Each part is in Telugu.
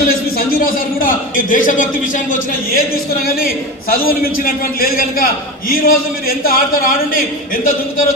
అడిషనల్ ఎస్పీ సంజీవరావు సార్ కూడా ఈ దేశభక్తి విషయానికి వచ్చిన ఏం తీసుకున్నా కానీ చదువులు మించినటువంటి లేదు కనుక ఈ రోజు మీరు ఎంత ఆడతారో ఆడండి ఎంత దుంకుతారో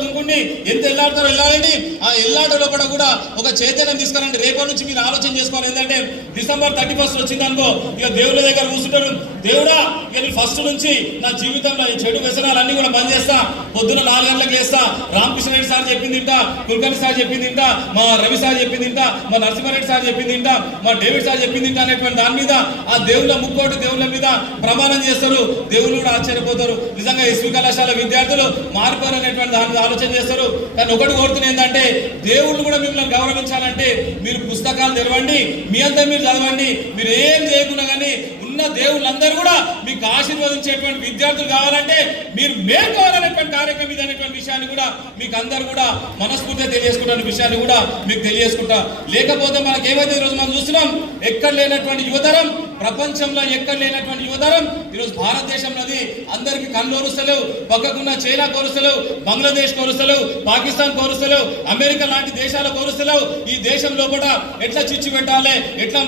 ఎంత ఎల్లాడతారో వెళ్ళాలండి ఆ ఎల్లాడలో కూడా కూడా ఒక చైతన్యం తీసుకురండి. రేపటి నుంచి మీరు ఆలోచన చేసుకోవాలి. ఏంటంటే డిసెంబర్ థర్టీ ఫస్ట్ వచ్చింది అనుకో ఇక దేవుళ్ళ దగ్గర కూర్చుంటారు. దేవుడా ఇక నేను ఫస్ట్ నుంచి నా జీవితంలో ఈ చెడు వ్యసనాలన్నీ కూడా బంద్ చేస్తా. పొద్దున నాలుగు గంటలకు లేస్తా. రామకృష్ణ రెడ్డి సార్ చెప్పింది ఇంట కుల్కర్ణి సార్ చెప్పింది ఇంట మా రవి సార్ చెప్పింది ఇంట మా నరసింహారెడ్డి సార్ చెప్పింది ఇంట మా డేవిడ్ సార్ చెప్పింది ఇంట అనేటువంటి దాని మీద ఆ దేవుళ్ళ ముక్కోటి దేవుళ్ళ మీద ప్రమాణం చేస్తారు. దేవుళ్ళు కూడా ఆశ్చర్యపోతారు. నిజంగా ఎస్వి కళాశాల విద్యార్థులు మారిపోరు అనేటువంటి దాని మీద ఆలోచన చేస్తారు. కానీ ఒకటి కోరుతుంది ఏంటంటే దేవుళ్ళు కూడా మిమ్మల్ని గౌరవించాలంటే మీరు పుస్తకాలు తెరవండి మీ అంతా మీరు చదవండి. మీరు ఏం చేయకుండా కానీ ఉన్న దేవుళ్ళందరూ కూడా మీకు ఆశీర్వదించేటువంటి విద్యార్థులు కావాలంటే మీరు మేల్కోవాలనేటువంటి కార్యక్రమం ఇది అనేటువంటి విషయాన్ని కూడా మీకు అందరు కూడా మనస్ఫూర్తిగా తెలియజేసుకుంటున్న విషయాన్ని కూడా మీకు తెలియజేసుకుంటా. లేకపోతే మనకి ఏమైతే ఈరోజు మనం చూస్తున్నాం ఎక్కడ లేనటువంటి యువతరం ప్రపంచంలో ఎక్కడ లేనటువంటి యువతరం ఈరోజు భారతదేశంలోది అందరికి కళ్ళు కోరుస్తలేవు పక్కకున్న చైనా కోరుస్తలేవు బంగ్లాదేశ్ కోరుస్తలేవు పాకిస్తాన్ కోరుస్తలేవు అమెరికా లాంటి దేశాలు కోరుస్తలేవు. ఈ దేశంలో కూడా ఎట్లా చిచ్చు పెట్టాలి ఎట్లా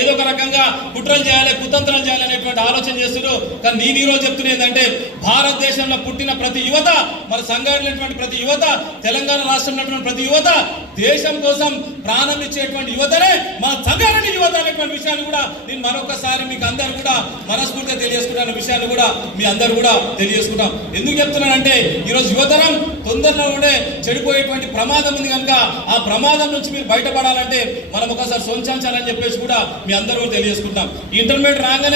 ఏదో ఒక రకంగా కుట్రలు చేయాలి కుతంత్రాలు చేయాలి అనేటువంటి ఆలోచన చేస్తున్నారు. కానీ నేను ఈ రోజు చెప్తున్నా ఏంటంటే భారతదేశంలో పుట్టిన ప్రతి యువత మన సంఘటనటువంటి ప్రతి యువత తెలంగాణ రాష్ట్రంలో ఉన్నటువంటి ప్రతి యువత దేశం కోసం ప్రాణం ఇచ్చేటువంటి యువతనే మన సంఘటన యువత అనేటువంటి విషయాన్ని కూడా నేను మరొకసారి మీకు అందరు కూడా మనస్ఫూర్తిగా తెలియజేసుకుంటున్న విషయాన్ని కూడా మీ అందరు కూడా తెలియజేసుకుంటాం. ఎందుకు చెప్తున్నానంటే ఈరోజు యువతరం తొందరలో ఉండే చెడిపోయేటువంటి ప్రమాదం ఉంది కనుక ఆ ప్రమాదం నుంచి మీరు బయటపడాలంటే మనం ఒకసారి సొంచాలని చెప్పేసి కూడా మీ అందరూ తెలియజేసుకుంటాం. ఇంటర్మీడియట్ రాగానే